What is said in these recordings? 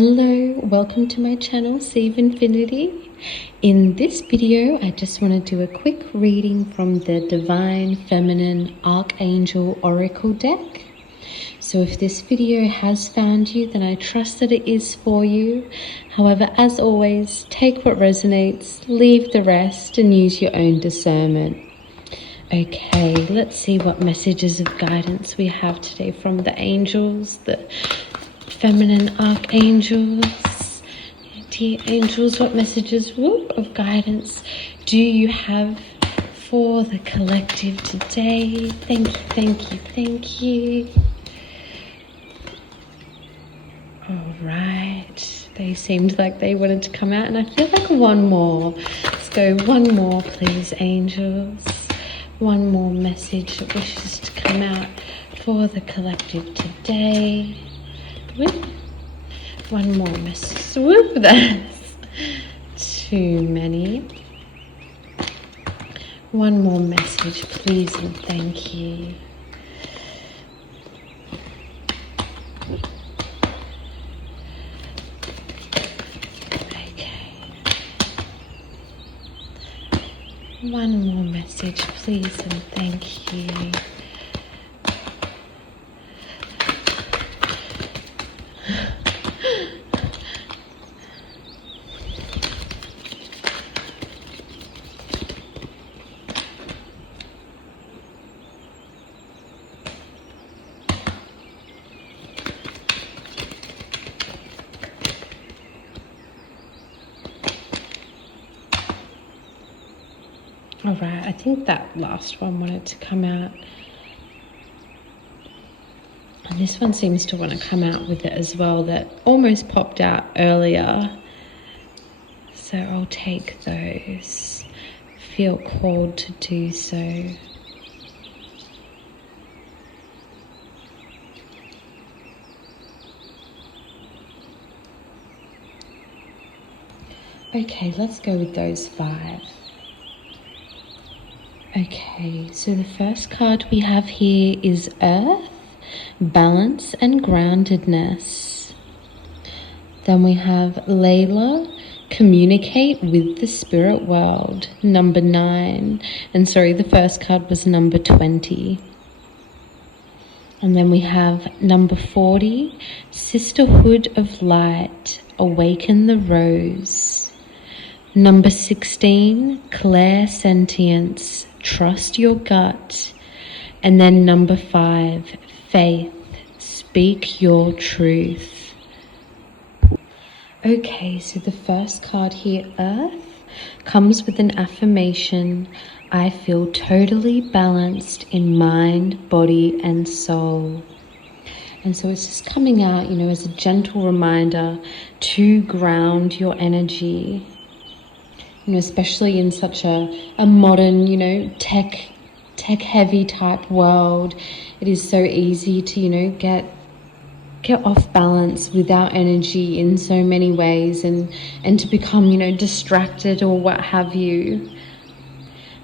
Hello, welcome to my channel, Save Infinity. In this video, I just want to do a quick reading from the Divine Feminine Archangel Oracle deck. So if this video has found you, then I trust that it is for you. However, as always, take what resonates, leave the rest, and use your own discernment. Okay, let's see what messages of guidance we have today from the angels, the feminine archangels, dear angels. What messages of guidance do you have for the collective today? Thank you, thank you, thank you. All right, they seemed like they wanted to come out, and I feel like one more. Let's go one more, please, angels. One more message that wishes to come out for the collective today. One more message. Swoop, that's too many. One more message, please, and thank you. Okay. One more message, please, and thank you. All right, I think that last one wanted to come out. And this one seems to want to come out with it as well. That almost popped out earlier. So I'll take those. Feel called to do so. Okay, let's go with those 5. Okay, so the first card we have here is Earth, Balance and Groundedness. Then we have Layla, Communicate with the Spirit World, number 9. And sorry, the first card was number 20. And then we have number 40, Sisterhood of Light, Awaken the Rose. Number 16, Clairsentience, Trust Your Gut. And then number 5, Faith, Speak Your Truth. Okay, so the first card here, Earth, comes with an affirmation. I feel totally balanced in mind, body, and soul. And so it's just coming out, as a gentle reminder to ground your energy. Especially in such a modern, tech heavy type world, it is so easy to, get off balance with our energy in so many ways and to become, distracted or what have you.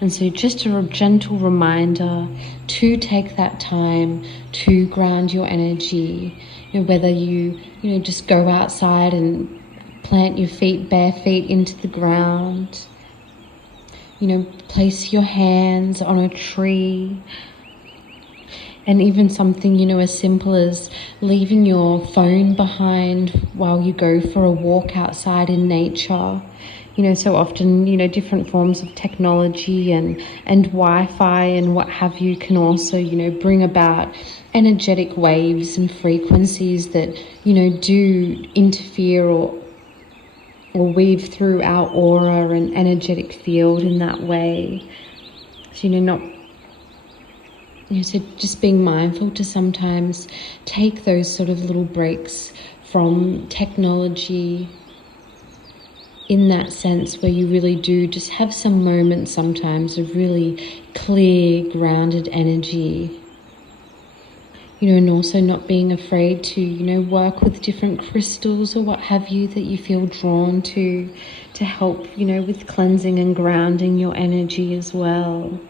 And so just a gentle reminder to take that time to ground your energy, whether you, just go outside and plant your feet, bare feet, into the ground. Place your hands on a tree. And even something, as simple as leaving your phone behind while you go for a walk outside in nature. So often, different forms of technology and Wi-Fi and what have you can also, bring about energetic waves and frequencies that, do interfere or weave through our aura and energetic field in that way. So, so just being mindful to sometimes take those sort of little breaks from technology in that sense, where you really do just have some moments sometimes of really clear, grounded energy. And also not being afraid to, work with different crystals or what have you that you feel drawn to help, with cleansing and grounding your energy as well.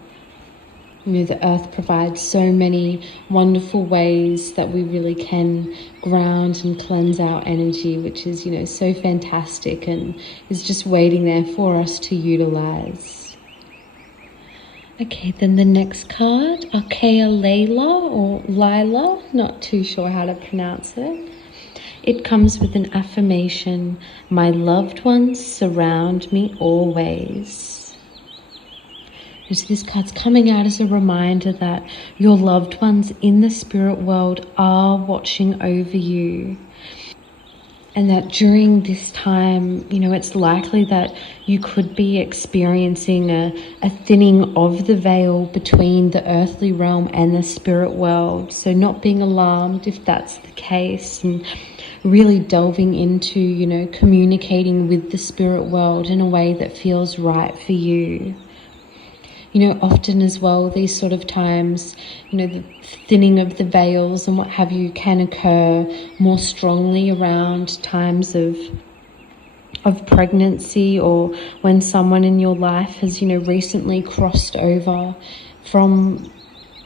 The earth provides so many wonderful ways that we really can ground and cleanse our energy, which is, so fantastic and is just waiting there for us to utilize. Okay, then the next card, Arkea Layla or Lila, not too sure how to pronounce it. It comes with an affirmation, my loved ones surround me always. So this card's coming out as a reminder that your loved ones in the spirit world are watching over you. And that during this time, it's likely that you could be experiencing a thinning of the veil between the earthly realm and the spirit world. So not being alarmed if that's the case, and really delving into, communicating with the spirit world in a way that feels right for you. Often as well, these sort of times, the thinning of the veils and what have you can occur more strongly around times of pregnancy, or when someone in your life has, recently crossed over from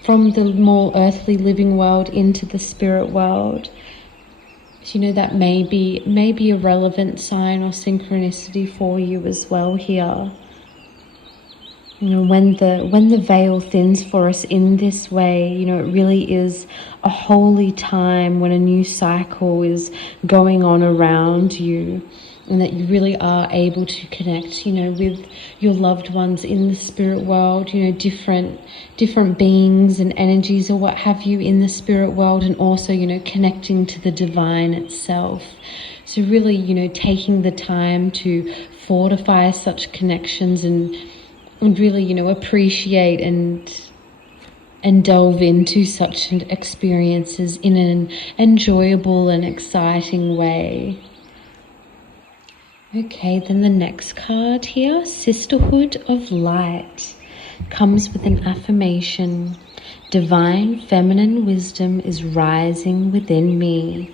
the more earthly living world into the spirit world. So, that may be a relevant sign or synchronicity for you as well here. When the veil thins for us in this way, it really is a holy time when a new cycle is going on around you, and that you really are able to connect, with your loved ones in the spirit world, different beings and energies or what have you in the spirit world, and also, connecting to the divine itself. So really, taking the time to fortify such connections and really, appreciate and delve into such experiences in an enjoyable and exciting way. Okay, then the next card here, Sisterhood of Light, comes with an affirmation, divine feminine wisdom is rising within me.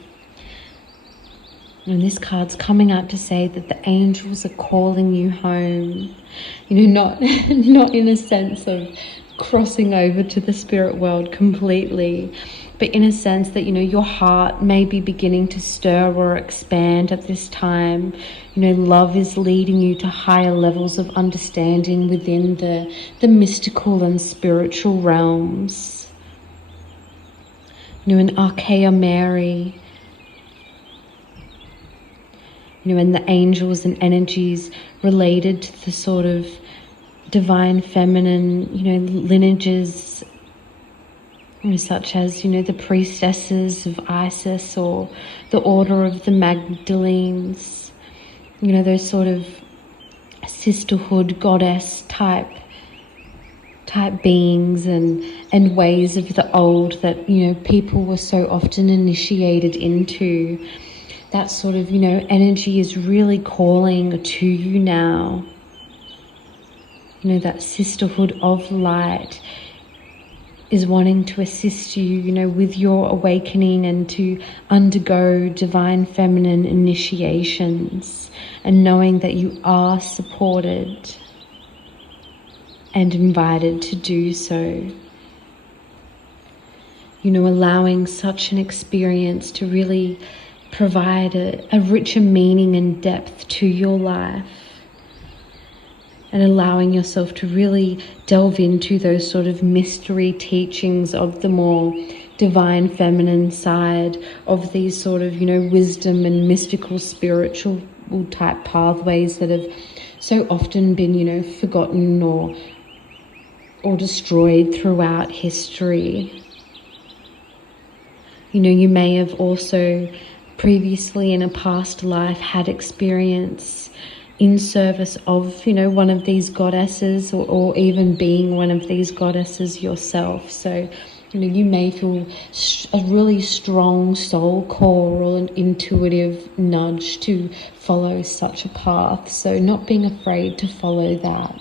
And this card's coming out to say that the angels are calling you home. Not in a sense of crossing over to the spirit world completely, but in a sense that, your heart may be beginning to stir or expand at this time. Love is leading you to higher levels of understanding within the mystical and spiritual realms. In Archangel Mary, and the angels and energies related to the sort of divine feminine, lineages, such as, the priestesses of Isis or the order of the Magdalenes, those sort of sisterhood goddess type beings and ways of the old that, people were so often initiated into. That sort of, energy is really calling to you now. That sisterhood of light is wanting to assist you, with your awakening and to undergo divine feminine initiations, and knowing that you are supported and invited to do so. Allowing such an experience to really provide a richer meaning and depth to your life, and allowing yourself to really delve into those sort of mystery teachings of the more divine feminine side of these sort of, wisdom and mystical spiritual type pathways that have so often been, forgotten or destroyed throughout history. You may have also previously in a past life had experience in service of, one of these goddesses, or even being one of these goddesses yourself. So, you may feel a really strong soul call or an intuitive nudge to follow such a path. So not being afraid to follow that.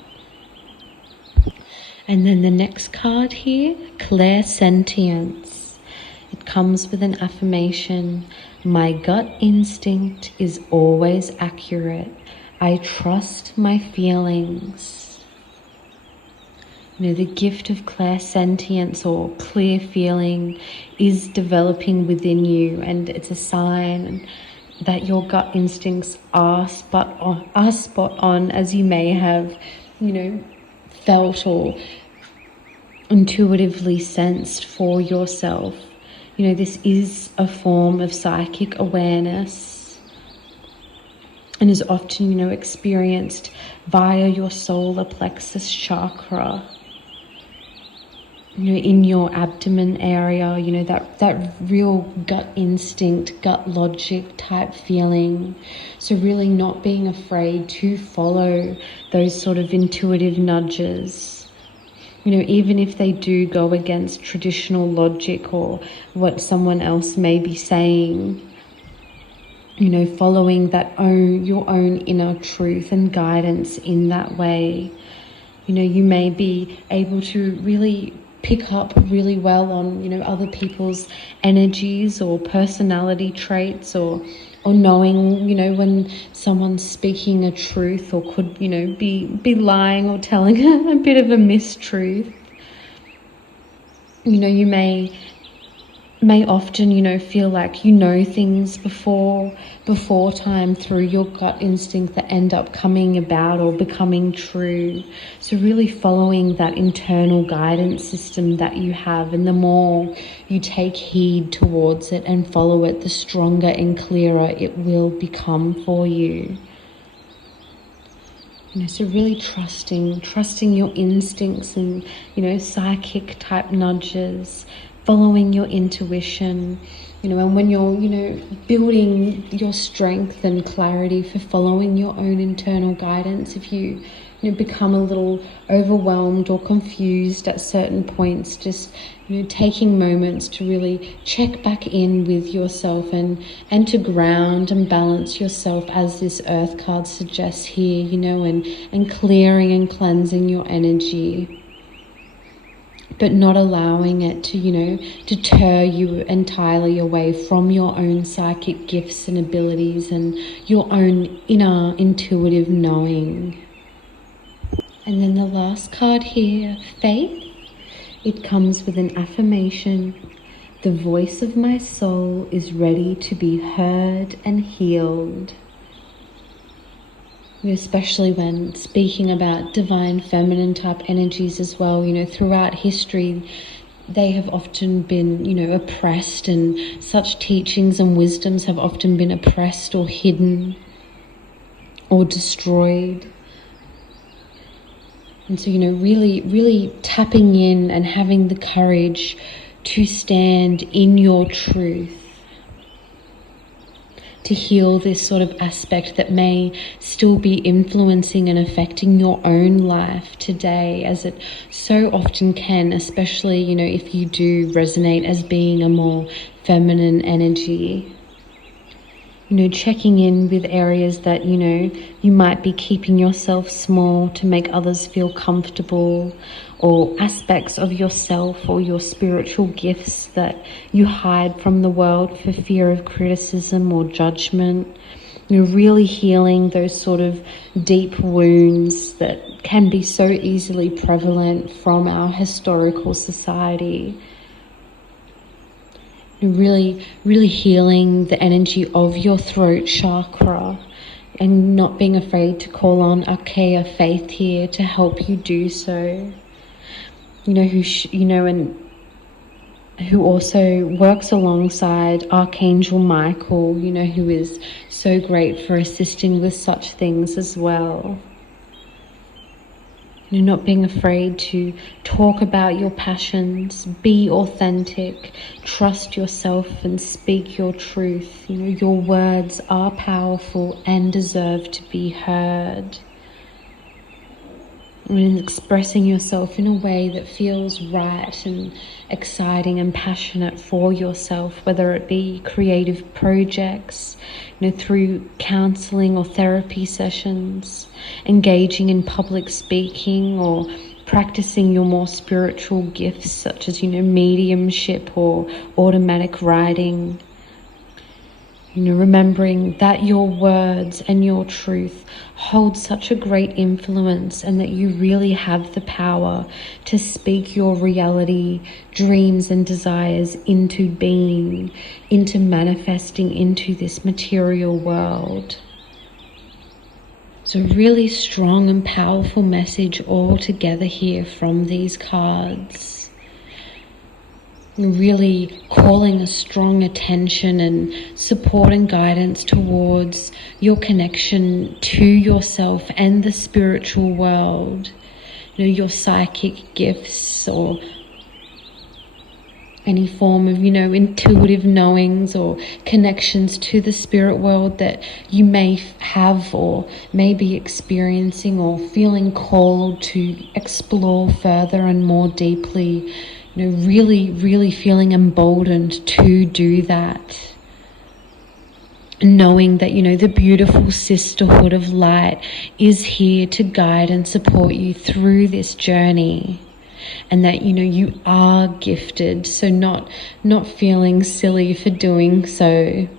And then the next card here, clairsentience. It comes with an affirmation, my gut instinct is always accurate. I trust my feelings. The gift of clairsentience or clear feeling is developing within you, and it's a sign that your gut instincts are spot on, as you may have, felt or intuitively sensed for yourself. This is a form of psychic awareness and is often, experienced via your solar plexus chakra, in your abdomen area, that real gut instinct, gut logic type feeling. So really not being afraid to follow those sort of intuitive nudges. Even if they do go against traditional logic or what someone else may be saying, following your own inner truth and guidance in that way. You may be able to really pick up really well on, other people's energies or personality traits or knowing, when someone's speaking a truth or could, be lying or telling a bit of a mistruth. You may often, feel like things before time through your gut instinct that end up coming about or becoming true. So really following that internal guidance system that you have, and the more you take heed towards it and follow it, the stronger and clearer it will become for you. So really trusting your instincts and, psychic type nudges, following your intuition, and when you're, building your strength and clarity for following your own internal guidance, if you, become a little overwhelmed or confused at certain points, just, taking moments to really check back in with yourself and to ground and balance yourself, as this earth card suggests here, and clearing and cleansing your energy, but not allowing it to, deter you entirely away from your own psychic gifts and abilities and your own inner intuitive knowing. And then the last card here, faith. It comes with an affirmation. The voice of my soul is ready to be heard and healed. Especially when speaking about divine feminine type energies as well, throughout history, they have often been, oppressed, and such teachings and wisdoms have often been oppressed or hidden or destroyed. And so, really tapping in and having the courage to stand in your truth, to heal this sort of aspect that may still be influencing and affecting your own life today, as it so often can, especially, if you do resonate as being a more feminine energy. Checking in with areas that, you might be keeping yourself small to make others feel comfortable, or aspects of yourself or your spiritual gifts that you hide from the world for fear of criticism or judgment. Really healing those sort of deep wounds that can be so easily prevalent from our historical society. Really healing the energy of your throat chakra, and not being afraid to call on Archangel Faith here to help you do so. Who also works alongside Archangel Michael, who is so great for assisting with such things as well. Not being afraid to talk about your passions, be authentic, trust yourself and speak your truth. Your words are powerful and deserve to be heard. And expressing yourself in a way that feels right and exciting and passionate for yourself, whether it be creative projects, through counseling or therapy sessions, engaging in public speaking, or practicing your more spiritual gifts such as, mediumship or automatic writing. Remembering that your words and your truth hold such a great influence, and that you really have the power to speak your reality, dreams and desires into being, into manifesting into this material world. So really strong and powerful message all together here from these cards. Really calling a strong attention and support and guidance towards your connection to yourself and the spiritual world. Your psychic gifts, or any form of, intuitive knowings or connections to the spirit world that you may have or may be experiencing or feeling called to explore further and more deeply. Really feeling emboldened to do that. Knowing that, the beautiful sisterhood of light is here to guide and support you through this journey. And that, you are gifted. So not feeling silly for doing so.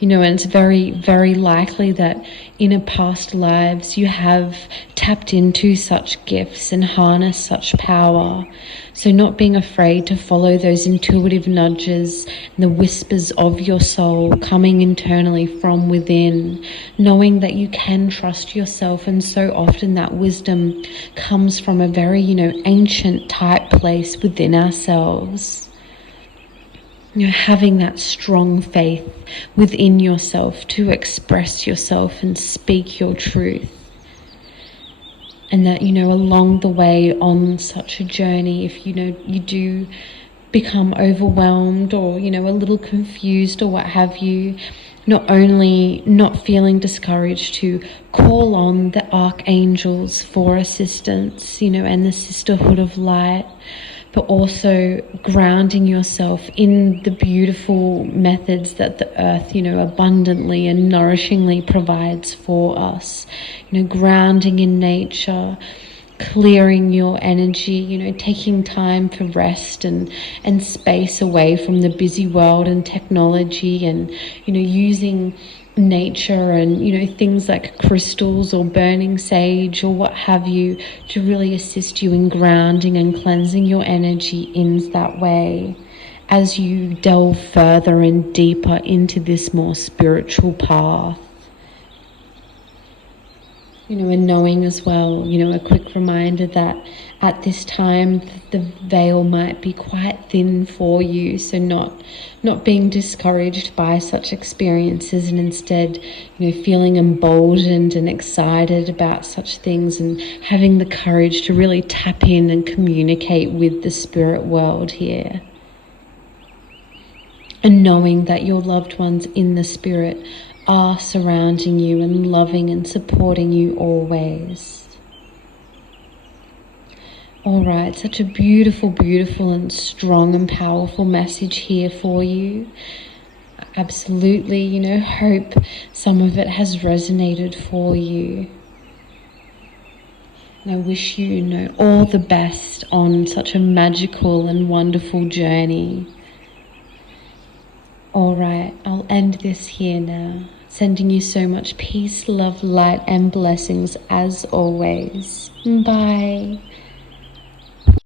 And it's very, very likely that in a past lives you have tapped into such gifts and harnessed such power. So not being afraid to follow those intuitive nudges and the whispers of your soul coming internally from within, knowing that you can trust yourself. And so often that wisdom comes from a very, ancient type place within ourselves. Having that strong faith within yourself to express yourself and speak your truth. And that, along the way on such a journey, if, you do become overwhelmed or, a little confused or what have you, not only not feeling discouraged to call on the archangels for assistance, and the sisterhood of light, but also grounding yourself in the beautiful methods that the earth, abundantly and nourishingly provides for us. Grounding in nature, clearing your energy, taking time for rest and space away from the busy world and technology, and, using nature and things like crystals or burning sage or what have you to really assist you in grounding and cleansing your energy in that way as you delve further and deeper into this more spiritual path. And knowing as well, a quick reminder that at this time the veil might be quite thin for you, so not being discouraged by such experiences, and instead, feeling emboldened and excited about such things, and having the courage to really tap in and communicate with the spirit world here. And knowing that your loved ones in the spirit are surrounding you and loving and supporting you always. All right, such a beautiful, beautiful and strong and powerful message here for you. Absolutely, hope some of it has resonated for you. And I wish you, all the best on such a magical and wonderful journey. All right, I'll end this here now. Sending you so much peace, love, light, and blessings as always. Bye.